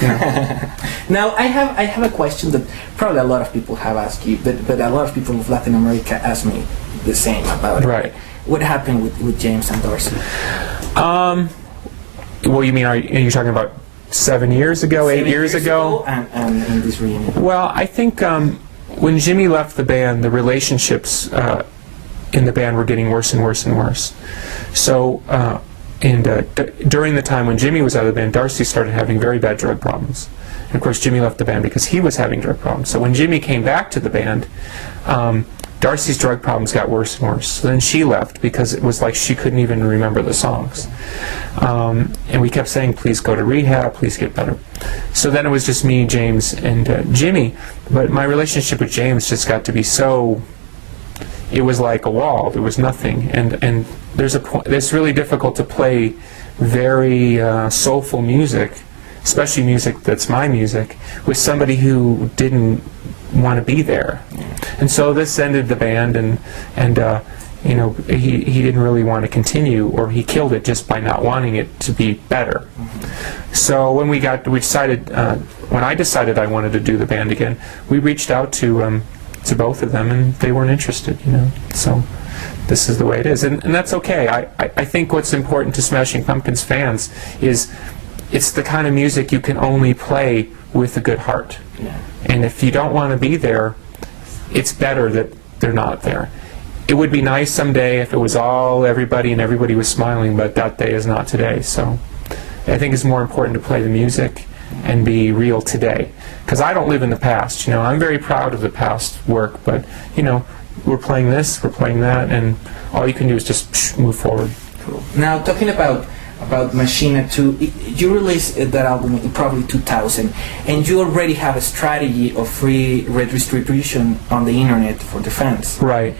You know? Now, I have a question that probably a lot of people have asked you, but a lot of people of Latin America ask me the same about it. Right. What happened with James and Darcy? Well, you mean, are you talking about 7 years ago, 8 years ago? And in this reunion. Well, I think when Jimmy left the band, the relationships in the band were getting worse and worse and worse. So, during the time when Jimmy was out of the band, Darcy started having very bad drug problems. And of course, Jimmy left the band because he was having drug problems. So when Jimmy came back to the band, Darcy's drug problems got worse and worse. So then she left because it was like she couldn't even remember the songs. And we kept saying, please go to rehab, please get better. So then it was just me, James, and Jimmy. But my relationship with James just got to be so, it was like a wall. There was nothing. And there's a point, it's really difficult to play very soulful music, especially music that's my music, with somebody who didn't want to be there. And so this ended the band, and you know, he didn't really want to continue, or he killed it just by not wanting it to be better. So when we decided, when I decided I wanted to do the band again, we reached out to both of them, and they weren't interested, you know. So this is the way it is, and that's okay. I think what's important to Smashing Pumpkins fans is it's the kind of music you can only play with a good heart. Yeah. And if you don't want to be there, it's better that they're not there. It would be nice someday if it was all everybody and everybody was smiling, but that day is not today. So I think it's more important to play the music and be real today. Because I don't live in the past. You know, I'm very proud of the past work, but you know, we're playing this, we're playing that, and all you can do is just move forward. Cool. Now, talking about Machina 2, you released that album in probably 2000, and you already have a strategy of free redistribution on the internet for the fans. Right.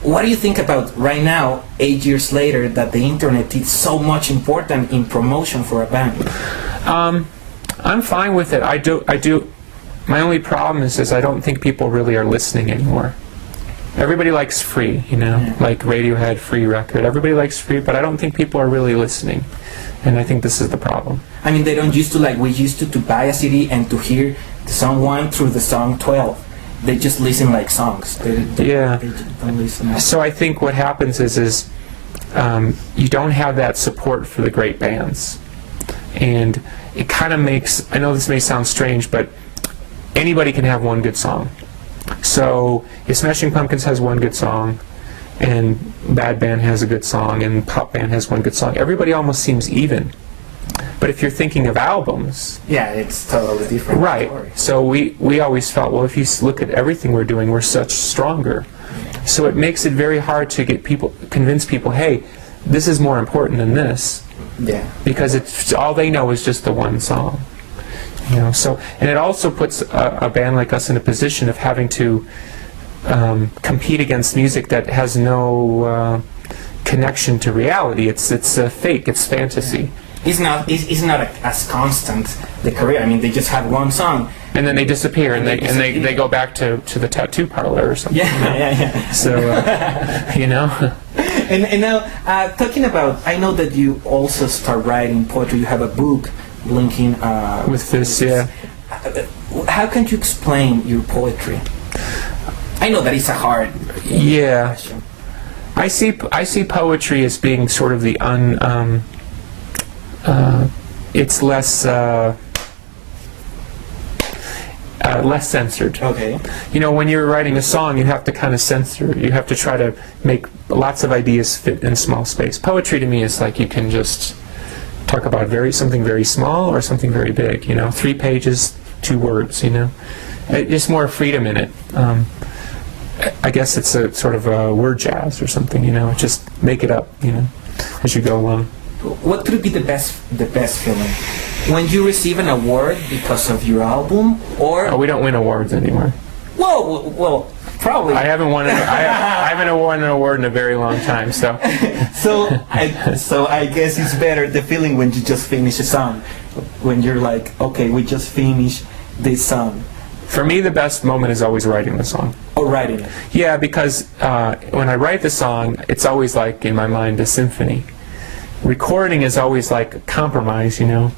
What do you think about right now, 8 years later, that the internet is so much important in promotion for a band? I'm fine with it. I do. My only problem is I don't think people really are listening anymore. Everybody likes free, you know, yeah. Like Radiohead, free record. Everybody likes free, but I don't think people are really listening. And I think this is the problem. I mean, they don't used to, like we used to buy a CD and to hear the song 1 through the song 12. They just listen like songs. They don't listen. So I think what happens is you don't have that support for the great bands. And it kind of makes, I know this may sound strange, but anybody can have one good song. So if Smashing Pumpkins has one good song, and Bad Band has a good song, and Pop Band has one good song, everybody almost seems even. But if you're thinking of albums, yeah, it's totally different. Right. Story. So we always felt, well, if you look at everything we're doing, we're such stronger. So it makes it very hard to get people, convince people, hey, this is more important than this. Yeah. Because it's all they know is just the one song. You know, so, and it also puts a band like us in a position of having to compete against music that has no connection to reality. It's fake. It's fantasy. It's not as constant, the career. I mean, they just have one song, and then they disappear, and they go back to the tattoo parlor or something. Yeah, you know? yeah. So you know. And now, talking about, I know that you also start writing poetry. You have a book linking with this, yeah. How can you explain your poetry? I know that it's a hard question. I see poetry as being sort of the it's less censored. Okay. You know, when you're writing a song, you have to kind of censor. You have to try to make lots of ideas fit in a small space. Poetry to me is like you can just talk about something very small or something very big. You know, 3 pages, 2 words. You know, just more freedom in it. I guess it's a sort of a word jazz or something. You know, just make it up. You know, as you go along. What could be the best feeling? When you receive an award because of your album, or we don't win awards anymore. Well, probably. I haven't won. I haven't won an award in a very long time. So, I guess it's better the feeling when you just finish a song, when you're like, okay, we just finished this song. For me, the best moment is always writing the song. Oh, writing it. Yeah, because when I write the song, it's always like in my mind a symphony. Recording is always like a compromise, you know.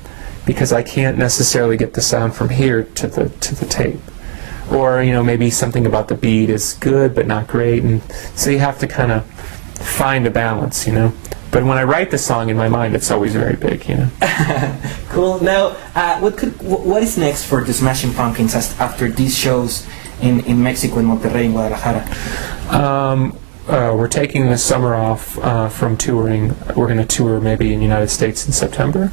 because I can't necessarily get the sound from here to the tape. Or, you know, maybe something about the beat is good but not great, and so you have to kind of find a balance, you know. But when I write the song in my mind, it's always very big, you know. Cool. Now, what is next for the Smashing Pumpkins after these shows in Mexico, in Monterrey, in Guadalajara? We're taking the summer off from touring. We're going to tour maybe in the United States in September,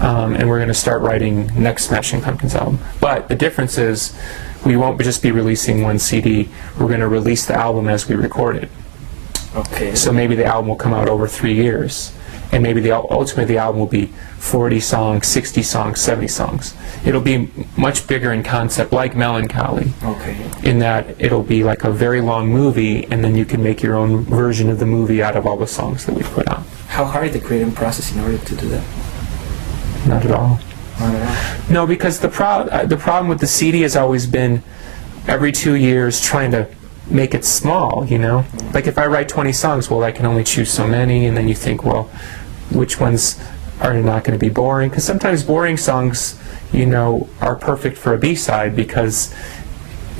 and we're going to start writing next Smashing Pumpkins album. But the difference is we won't just be releasing one CD. We're going to release the album as we record it. Okay. So maybe the album will come out over 3 years, and maybe ultimately the album will be 40 songs, 60 songs, 70 songs. It'll be much bigger in concept, like Melancholy. Okay. In that it'll be like a very long movie, and then you can make your own version of the movie out of all the songs that we put out. How hard is the creative process in order to do that? Not at all. Not at all. No, because the problem with the CD has always been every 2 years trying to make it small, you know? Like if I write 20 songs, well, I can only choose so many, and then you think, well, which ones are not going to be boring? Because sometimes boring songs, you know, are perfect for a B-side because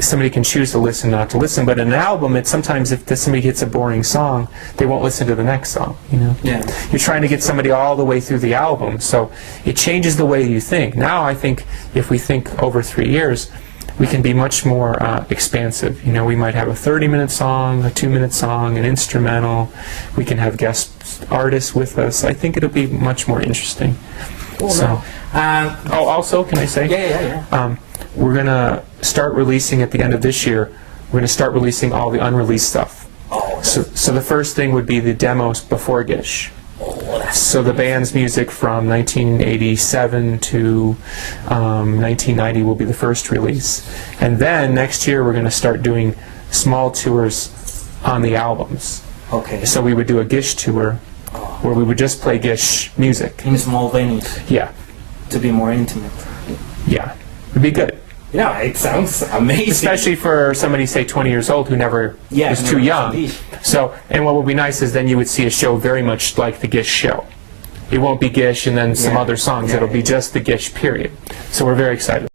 somebody can choose to listen, not to listen. But in an album, it's sometimes if somebody gets a boring song, they won't listen to the next song, you know? Yeah. You're trying to get somebody all the way through the album, so it changes the way you think. Now I think if we think over 3 years, we can be much more expansive. You know, we might have a 30-minute song, a 2-minute song, an instrumental. We can have guest artists with us. I think it'll be much more interesting. Cool. So, also, can I say? Yeah. We're going to start releasing at the end of this year. We're going to start releasing all the unreleased stuff. Oh, So the first thing would be the demos before Gish. So the band's music from 1987 to 1990 will be the first release. And then next year we're going to start doing small tours on the albums. Okay. So we would do a Gish tour where we would just play Gish music. In small venues. Yeah. To be more intimate. Yeah. It'd be good. Yeah, it sounds amazing. Especially for somebody, say, 20 years old who never was too young. So, and what would be nice is then you would see a show very much like the Gish show. It won't be Gish and then some other songs. It'll be just the Gish period. So we're very excited.